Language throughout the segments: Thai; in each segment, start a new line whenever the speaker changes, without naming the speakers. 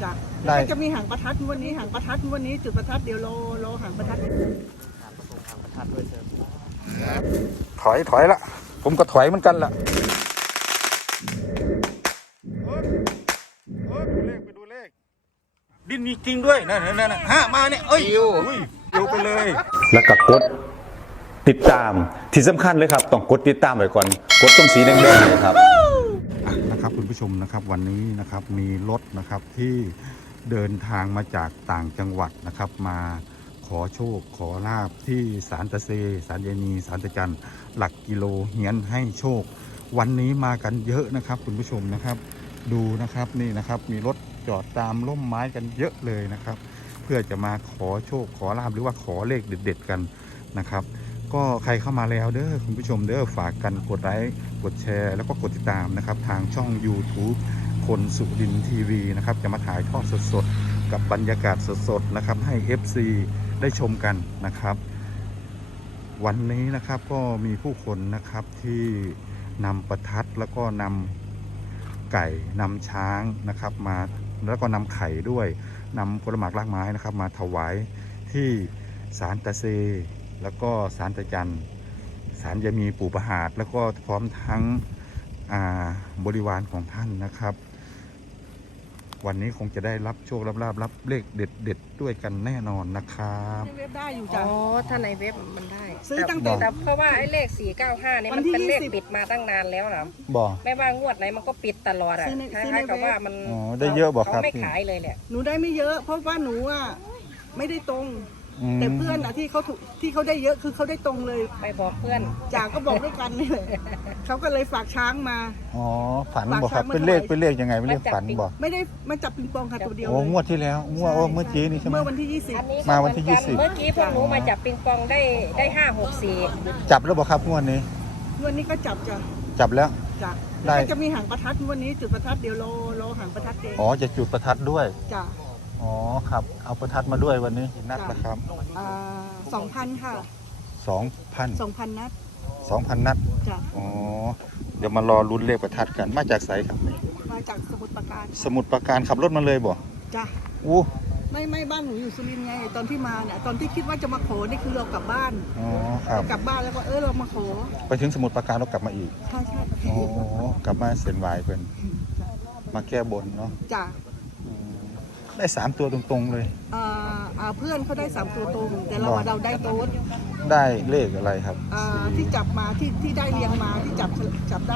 จ้ะ
ได้
แล้วก็จะมีหางประทัดวันนี้จุดประทัดเดี๋ยวรอหางประทัด
ถอยละผมก็ถอยเหมือนกันละไปดูเลขดินมีจริงด้วยนั่นฮะมาเนี่ยเอ้ยเร็วไปเลยแล้วก็กดติดตามที่สำคัญเลยครับต้องกดติดตามไว้ก่อนกดตรงสีแดงๆเลยครับนะครับคุณผู้ชมนะครับวันนี้นะครับมีรถนะครับที่เดินทางมาจากต่างจังหวัดนะครับมาขอโชคขอลาบที่ศาลตะเซศาลยายนีศาลตะจันหลักกิโลเฮียนให้โชควันนี้มากันเยอะนะครับคุณผู้ชมนะครับดูนะครับนี่นะครับมีรถจอดตามร่มไม้กันเยอะเลยนะครับเพื่อจะมาขอโชคขอลาบหรือว่าขอเลขเด็ดๆกันนะครับก็ใครเข้ามาแล้วเด้อคุณผู้ชมเด้อฝากกันกดไลค์กดแชร์แล้วก็กดติดตามนะครับทางช่อง YouTube คนสุรินทร์ทีวีนะครับจะมาถ่ายทอดสดๆกับบรรยากาศสดๆนะครับให้ FC ได้ชมกันนะครับวันนี้นะครับก็มีผู้คนนะครับที่นำประทัดแล้วก็นำไก่นำช้างนะครับมาแล้วก็นำไข่ด้วยนำผลไม้รากไม้นะครับมาถวายที่ศาลตะเซแล้วก็ศาลตะจันศาลยายมีปู่ประหาดแล้วก็พร้อมทั้งบริวารของท่านนะครับวันนี้คงจะได้รับโชครับลาบรับเลขเด็ดด้วยกันแน่นอนนะครับ
ในเว็บได้อยู่จ้ะ
อ๋อถ้าในเว็บมันได้
ซื้อตั้งแต่
แต่เพราะว่าไอ้เลข495เนี่ยมันเป็นเลขปิดมาตั้งนานแล้วนะ
บอก
ไม่ว่างวดไหนมันก็ปิดตลอดอ่ะคล้ายๆกับว่ามัน
อ๋อได้เยอะบอกครับ
เขาไม่ขายเลยเนี่ย
หนูได้ไม่เยอะเพราะว่าหนูอ่ะไม่ได้ตรงแต่เพื่อนอ่ะที่เขาได้เยอะคือเขาได้ตรงเลย
ไปบอกเพื่อน
จ่าก็บอกด้วยกันนี่แหละเขาก็เลยฝากช้างมา
อ๋อฝันบอกครับเป็นเลขยังไงเป็นเลขฝันบอก
ไม่ได้มาจับปิงปองค่ะตัวเดียว
โอ้
เลย
งวดที่แล้วเมื่อกี้นี่ใช่ไหม
เมื่อวันที่
อันนี้
มาวันที่
ก็เหอกั
20
เมื่อกี้พวกหนูมาจับปิงปองได้564
จับแล้วบอกครับงวดนี้
20วันนี้ก็จับจ้ะ
จับแล้ว
จ้ะ
ได้
แล้วก็จะมีหางประทัดวันนี้จุดประทัดเดี๋ยวรอหางประทัดเอง
อ๋อจะจุดประทัดด้วย
จ้ะ
อ๋อครับเอาประทัดมาด้วยวันนี้กี่นัดนะครับ
2,000 ค่ะ
2,000
2,000 นัด
2,000 นัด
จ้ะ
อ๋อเดี๋ยวมารอลุ้นเลขประทัดกันมาจากไสครับ
มาจากสมุทรปราการ
สมุทรปราการขับรถมาเลยบ่
จ้ะ
อู้
ไม่บ้านหนูอยู่สุรินทร์ไงตอนที่มาเนี่ยตอนที่คิดว่าจะมาขอนี่คือเรากลับบ้าน
อ๋อครับ
เรากลับบ้านแล้วก็เรามาขอ
ไปถึงสมุทรปราการเรากลับมาอีก
ใช่
อ๋อกลับมาเส้นไหวเพิ่นมาแก้บนเนาะ
จ้ะ
ได้3ตัวตรงๆเลย
เพื่อนเขาได้3ตัวตรงแต่เราได้โต๊ด
ได้เลขอะไรครับ
ที่จับมาที่ได้เรียงมาที่จับได้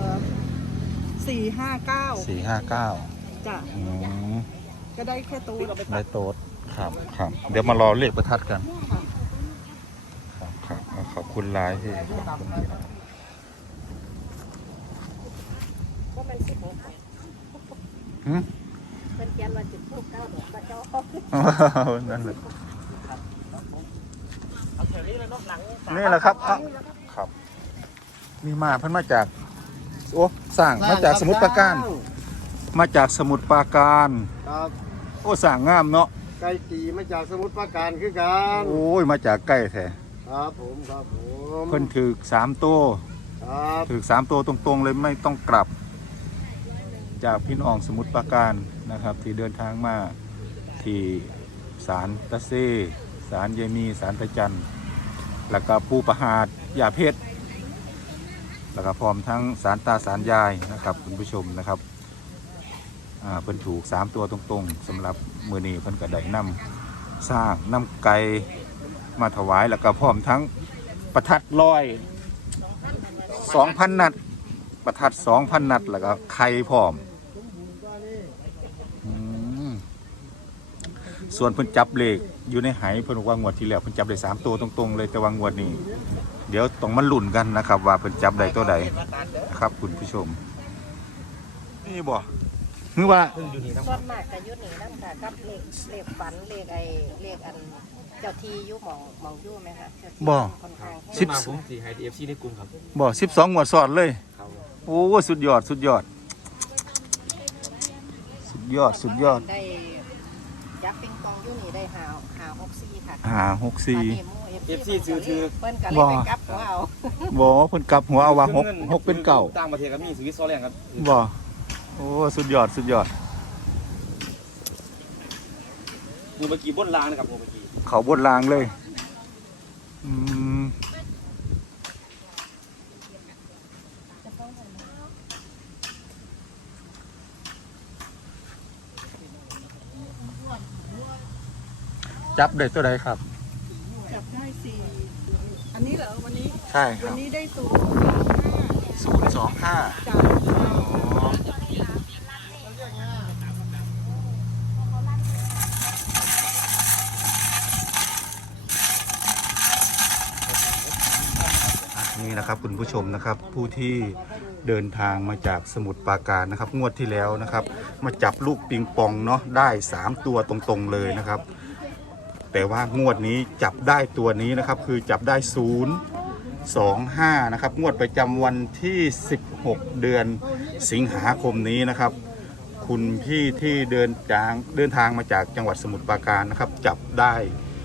459
459
จ้ะ
อืม
ก็ได้แค่โต๊ด
ได้โต๊ดครับเดี๋ยวมารอเลขประทัดกัน
ค่ะ
ครับขอบคุณหลายพี่ขอบคุณพี่
ก็มัน16
หืม
เป็นเขียนว่าจุดทูบ9ดอกมาเจ้า
นั่นแหละนี่แหละครับครับมีมาเพิ่นมาจากโอ้สร้างมาจากสมุทรปราการมาจากสมุทรปราการ
ครับ
โอ้สร้างงามเนาะ
ไก่ตีมาจากสมุทรปราการคือกัน
โอ้ยมาจากใกล้แท้
ครับผม
เพิ่นถือ3ตัว
ครับ
ถือ3ตัวตรงๆเลยไม่ต้องกลับ จากพี่น้องสมุทรปราการนะครับ ที่เดินทางมาที่ศาลตะเซศาลยายมีศาลตะจันแล้วก็ปู่ประหาดยาเพชรแล้วก็พร้อมทั้งศาลตาศาลยายนะครับคุณผู้ชมนะครับเพิ่นถูก3ตัวตรงๆสำหรับมื้อนี้เพิ่นก็ได้นำสร้างนำไก่มาถวายแล้วก็พร้อมทั้งประทัดลอย 2,000 นัดประทัด 2,000 นัดแล้วก็ไข่พร้อมส่วนเพิ่นจับเลขอยู่ในไหเพิ่นบอกว่างวดที่แล้วเพิ่นจับได้3ตัวตรงๆเลยแต่ว่างวดนี้เดี๋ยวต้องมาลุ้นกันนะครับว่าเพิ่นจับได้ตัวใดครับคุณผู้ชมนี่บ่คือว่า
ส่วนมากจะยุดหนีนั่นค่ะกับเลขฝันเลขอันเจ้าทียุหมองยู่ไหมคะเจ้าที่
บ่
ค่อนข้าง
สิบ
มาผมสีไฮดีเอฟซีในกลุ่มครับ
บ่12งวดซ้อนเลย
ครับ
โอ้สุดยอดสุดยอด
ได้ยักษ์ปิงปองยู่นี่ได้หา64ค่ะ
564
เอฟซีซื้อ
เปิ้นก็เลยไปกลับของเอา
บ่เพิ่นกลับหัวเอาว่า6เป็นเก่า
ต่างประเทศก็มีสวิตเซอร์แลนด์ครับ
บ่โอ้สุดยอด
งูเมื่อกี้บนรางนะครับงูเมื่อกี้
เขาบนรางเลยจับได้ตัวใดครับ
จับได้สี่อันนี้เหรอวันนี้
ใช่ค
วั
รั
น
บ
นี้ได้ศูนย์
025
จ้า
นี่นะครับคุณผู้ชมนะครับผู้ที่เดินทางมาจากสมุทรปราการนะครับงวดที่แล้วนะครับมาจับลูกปิงปองเนาะได้3ตัวตรงๆเลยนะครับแต่ว่างวดนี้จับได้ตัวนี้นะครับคือจับได้025นะครับงวดประจำวันที่16เดือนสิงหาคมนี้นะครับคุณพี่ที่เดินทางมาจากจังหวัดสมุทรปราการนะครับจับได้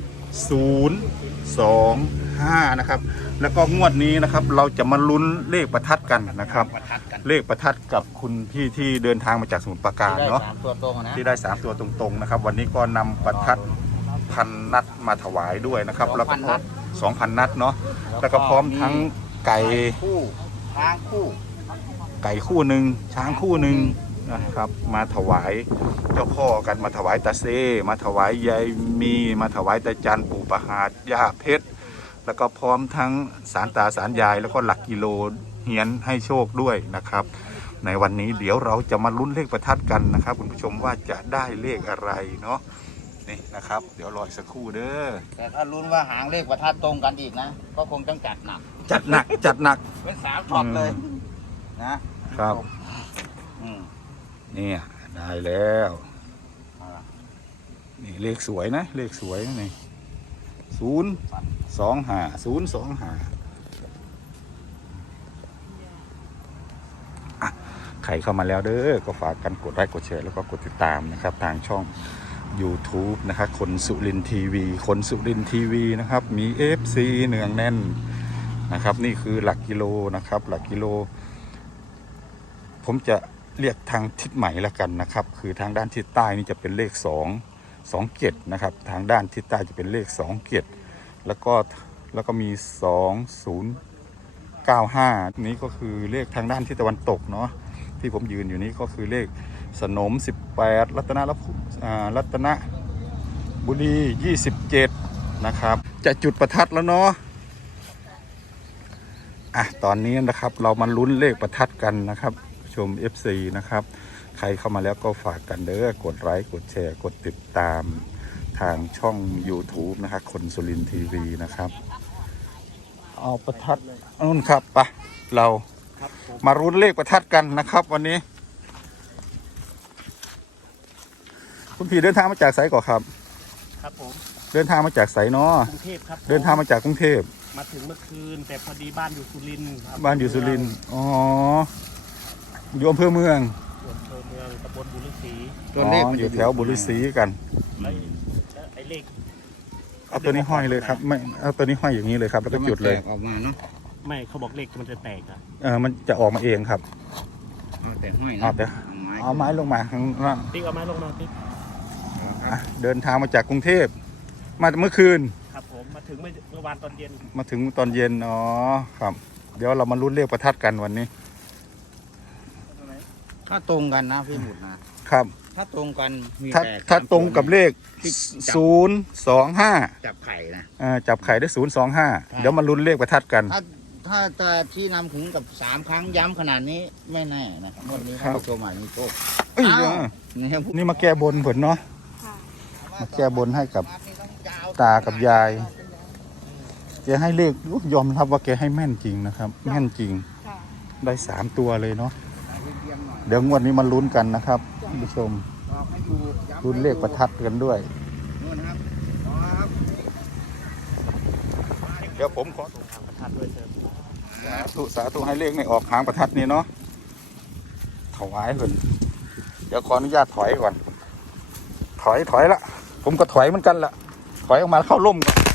025นะครับแล้วก็งวดนี้นะครับเราจะมาลุ้นเลขประทัดกันนะครับเลขประทัดกับคุณพี่ที่เดินทางมาจากสมุทรปราการเนาะที่ได้3ตัวตรงๆนะครับวันนี้ก็นำประทัด1,000 นัดมาถวายด้วยนะครับแล้วก็2,000 นัดเนาะแล้วก็พร้อมทั้งไก่ช้างคู่ไก่คู่หนึ่งช้างคู่หนึ่งนะครับมาถวายเจ้าพ่อกันมาถวายตาเซมาถวายยายมีมาถวายตาจันปู่ประหาดย่าเพชรแล้วก็พร้อมทั้งสารตาสารยายแล้วก็หลักกิโลเฮียนให้โชคด้วยนะครับในวันนี้เดี๋ยวเราจะมาลุ้นเลขประทัดกันนะครับคุณผู้ชมว่าจะได้เลขอะไรเนาะนี่นะครับเดี๋ยวรออีกสักครู่เด้อ
แต่ถ้าลุ้นว่าหางเลขประทัดตรงกันอีกนะก็คงต้องจัดหนัก
จัดหนักจัดหนัก
เป็น3 ช็อตเลยนะครับ อืม
นี่ได้แล้วนี่เลขสวยนะเลขสวยนี่025ใครเข้ามาแล้วเด้อก็ฝากกันกดไลค์กดแชร์แล้วก็กดติดตามนะครับทางช่อง YouTube นะครับคนสุรินทร์ทีวีคนสุรินทร์ทีวีนะครับมี FC เนืองแน่นนะครับนี่คือหลักกิโลนะครับหลักกิโลผมจะเรียกทางทิศใหม่แล้วกันนะครับคือทางด้านทิศใต้นี่จะเป็นเลข227นะครับทางด้านทิศใต้จะเป็นเลข27แล้วก็มี2095นี้ก็คือเลขทางด้านทิศตะวันตกเนาะที่ผมยืนอยู่นี้ก็คือเลขสนม18รัตนบุรี27นะครับจะจุดประทัดแล้วเนาะตอนนี้นะครับเรามาลุ้นเลขประทัดกันนะครับชม FC นะครับใครเข้ามาแล้วก็ฝากกันเด้อกดไลค์กดแชร์กดติดตามทางช่อง YouTube นะครับคนสุรินทร์ทีวีนะครับเอาประทัดนู่นครับไปเรามาลุ้นเลขประทัดกันนะครับวันนี้คุณพี่เดินทางมาจากไสก่อนครับ
ครับผม
เดินทางมาจากไสเนาะ
กรุงเทพครับผม
เดินทางมาจากกรุงเทพ
มาถึงเมื่อคืน แต่พอดีบ้านอยู่สุรินทร์ครับ
บ้านอยู่สุรินทร์อ๋ออยู่อำเภอเมือง
อำเภอเมืองตำบลบุรีศรี
ตัวเลขมัน
อยู่แถวบุรีศรีกัน
แล้วไอ้เลข
เอาตัวนี้ห้อยเลยครับไม่เอาตัวนี้ห้อยอย่างนี้เลยครับแล้วก็จุดเลย
ออกมาเนาะ
ไม่เขาบอกเลขมันจะแตกอ่ะ
มันจะออกมาเองครับ
แต่ห้อยนะ
เอาแต่เอาไม้ลงมาข้างล่าง
ติ๊กเอาไม้ลงมาติ๊ก
เดินทางมาจากกรุงเทพมาเมื่อคืน
ครับผมมาถึงเมื่อวานตอนเย็น
มาถึงตอนเย็นอ๋อครับ เดี๋ยวเรามาลุ้นเลขประทัดกันวันนี้
ถ้าตรงกันนะพี่บุตรนะครับ ถ้าตรงกันมี
ถ้า
แต่
ถ้าตรงกับเลข025
จับไข่นะ
จับไข่ได้025เดี๋ยวมาลุ้นเลขประทัดกัน
ถ้าที่นำถึงกับ3 ครั้งย้ำขนาดนี้ไม่แน่นะครับงวดนี้
ครับ
เข้าตัวใหม่มีโชค
เอ้ย
อ้าวนี่ครับ
นี่มาแก้บนผลเนาะมาแก้บนให้กับตากับยายแกให้เลขยอมรับว่าแกให้แม่นจริงนะครับแม่นจริง
ค่ะ
ได้3 ตัวเลยเนาะเดี๋ยวงวดนี้มาลุ้นกันนะครับท่านผู้ชมลุ้นเลขประทัดกันด้วย
นู่นนะครับ
เดี๋ยวผมขอ
ประทัดด้วยเถิด
สาธุให้เลขในออกหางประทัดนี้เนาะถวายเพิ่นเดี๋ยวขออนุญาตถอยก่อนถอยละผมก็ถอยเหมือนกันละถอยออกมาเข้าร่มก่อน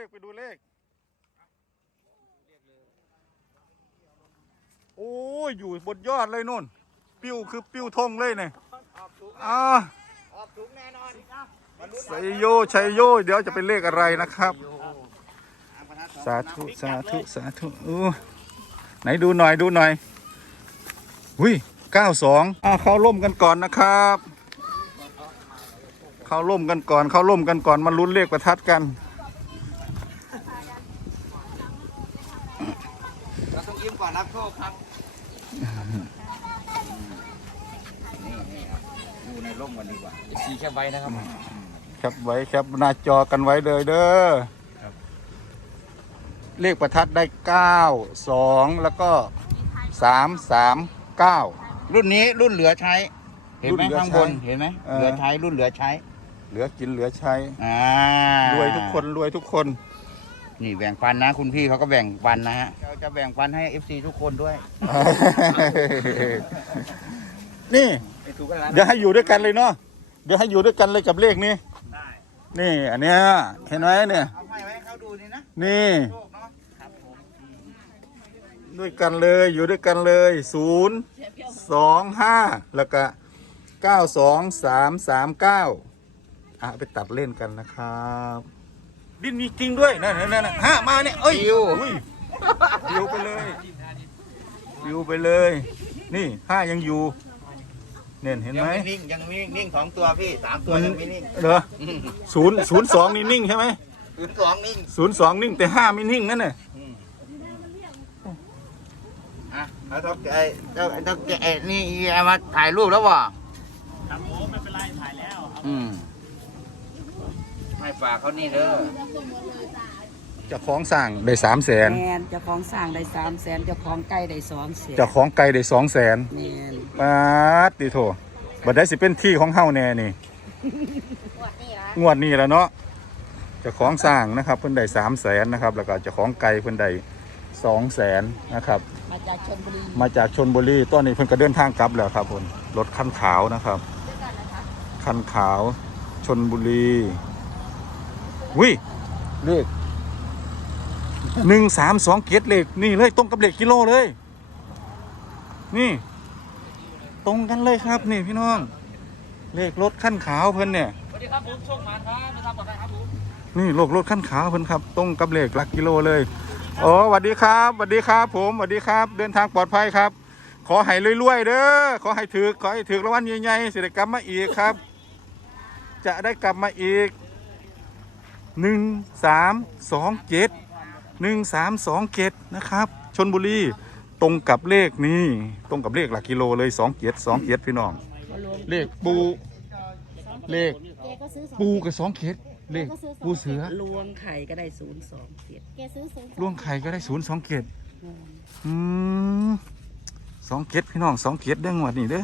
ไปดูเลขโอ้ยอยู่บนยอดเลยนู่นปิ้วคือปิ้วธงเลยเนี่ยอ่า
ออกถุงแน่นอน
ชัยโยชัยโยเดี๋ยวจะเป็นเลขอะไรนะครับสาธุสาธุสาธุไหนดูหน่อยดูหน่อยหุ้ย92เข้าร่มกันก่อนนะครับเข้าร่มกันก่อนเข้าร่มกันก่อนมาลุ้นเลขประทัดกัน
เราต้องยิ้มก่อนรับโชคครับนี่ครับดูในร่มกันดีกว่าสีแค่ใบนะครับ
แคปไว้แคปหน้าจอกันไว้เลยเด้อเลขประทัดได้92แล้วก็339
รุ่นนี้รุ่นเหลือใช้ เห็นไหม
รุ่นเหลือ
ข้างบน
ใช้
เห็นไหม
เหลือใช้
รุ่นเหลือใช้
เหลือกินเหลือใช้
ร
รวยทุกคนรวยทุกคน
นี่แบ่งปันนะ คุณพี่เขาก็แบ่งปันนะฮะเราจะแบ่งปันให้ FC ทุกคนด้วย
นี่เดี๋ยวให้อยู่ด้วยกันเลยเนาะเดี๋ยวให้อยู่ด้วยกันเลยกับเลขนี้นี่อันเนี้ยเห็นไหมเนี่ย
เอาไม้ไว้ให้เขาดูนี่นะ
นี่
โชคเนาะครับผม
ด้วยกันเลยอยู่ด้วยกันเลย025แล้วก็92339ไปตัดเล่นกันนะครับดินมีจริงด้วยนั่นมาเนี่ยเอ้ยปิวไปเลยปิวไปเลยนี่5ยังอยู่เนี่ยเห็นไหม
ยังนิ่ง2ตัวพี่3ตัวยังไม่นิ่ง
เหรอ02นี่นิ่งใช่ไหม
02นิ่ง
02นิ่งแต่5ไม่นิ่งนั่นน่ะ
อ่ะแล้วต้องไอ้นี่เอามาถ่ายรูปแล้ววะ
ครับผมไม่เป็นไรถ่ายแล้วครับ
ให้ฝากเขานี่เด้อ
เจ้าของสั่งได้300,000
แมนเจ้าของสร้างได้300,000เจ้าของไก่ได้200,000
เจ้าของไก่ได้200,000
แมน
ปาดติโถบัดได้สิเป็นที่ของเฮาแน่นี่ งวดนี้แล้วเนาะเจ้าของสร้างนะครับเพิ่นได้300,000นะครับแล้วก็เจ้าของไก่เพิ่นได้200,000นะครับ
มาจากชลบุรี
มาจากชลบุรีตอนนี้เพิ่นก็เดินทางกลับแล้วครับผมรถคันขาวนะครับคันขาวชลบุรีวิเลข1327เลขนี่เลยตรงกับเลขกิโลเลยนี่ตรงกันเลยครับนี่พี่น้องเลขรถคันขาวเพิ่นเนี่ยสวัสดีครับผมโชคมาครับไม่ทำอะไรครับผมนี่รถคันขาวเพิ่นครับตรงกับเลขหลักกิโลเลยโอ้สวัสดีครับสวัสดีครับผมสวัสดีครับเดินทางปลอดภัยครับขอให้รวยๆเด้อขอให้ถือรางวัลใหญ่ๆสิได้กลับมาอีกครับจะได้กลับมาอีก1327นะครับชลบุรีตรงกับเลขนี้ตรงกับเลขหลักกิโลเลย27พี่น้องเลขปูกับ27เลขปูเสือ
ลวงไข่ก็ได้027
แกซื้อสูง
ล่วงไข่ก็ได้02727พี่น้อง27เด้งวดนี้เด้อ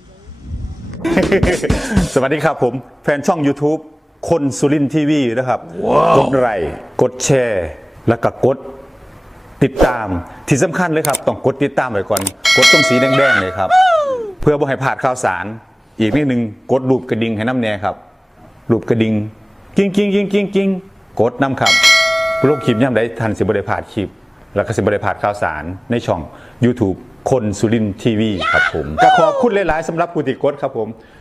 สวัสดีครับผมแฟนช่อง YouTube คนสุรินทร์ทีวีนะครับกดไลค์กดแชร์แล้วก็กดติดตามที่สำคัญเลยครับต้องกดติดตามไว้ก่อนกดตรงสีแดงๆเลยครับเพื่อบ่ให้พลาดข่าวสารอีกนิดนึงกดรูปกระดิ่งให้น้ำแน่ครับรูปกระดิ่งกิ้งกดน้ำครับโลกคลิปย่ำได้ทันสิบได้พลาดคลิปแล้วก็สิบได้พลาดข่าวสารในช่อง YouTube คนสุรินทร์ทีวีครับผมก็ขอบคุณหลายๆสำหรับผู้ติดกดครับผม